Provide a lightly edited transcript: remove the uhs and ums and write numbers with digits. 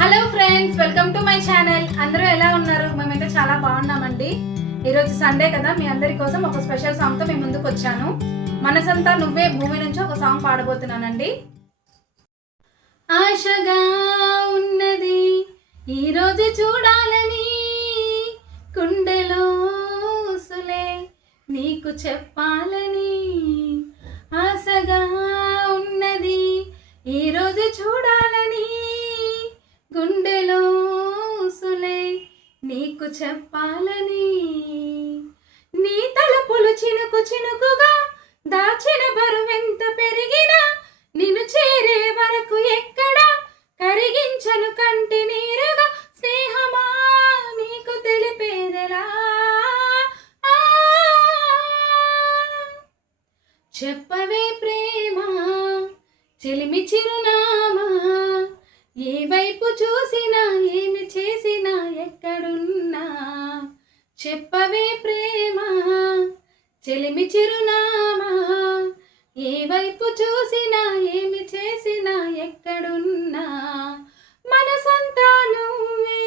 Hello friends, welcome to my channel. అందరూ ఎలా ఉన్నారు? మేమైతే చాలా బాగున్నామండి. ఈరోజు సండే కదా, మీ అందరి కోసం ఒక స్పెషల్ సాంగ్తో మేము ముందుకు వచ్చాను. మనసంతా నువ్వే మూవీ నుంచి ఒక సాంగ్ పాడబోతున్నానండి. ఆశగా ఉన్నది ఈరోజు చూడాలని, గుండెలో ఊసులే నీకు చెప్పాలని. ఆశగా ఉన్నది ఈరోజు చూడాలని, గుండెలో ఊసులే నీకు చెప్పాలని. నీ తలుపులు చినుకు చినుకుగా దాచిన బరువెంత పెరిగినా, నిన్ను చేరే వరకు ఎక్కడ కరిగించను కంటి నీరుగా. స్నేహమా నీకు తెలిపేదెలా, చెప్పవే ప్రేమ చెలిమి చిరునామా. ఏ వైపు చూసినా ఏమి చేసినా ఎక్కడున్నా, చెప్పవే ప్రేమ చెలిమి చిరునామా. ఏ వైపు చూసినా ఏమి చేసినా ఎక్కడున్నా, మనసంతా నువ్వే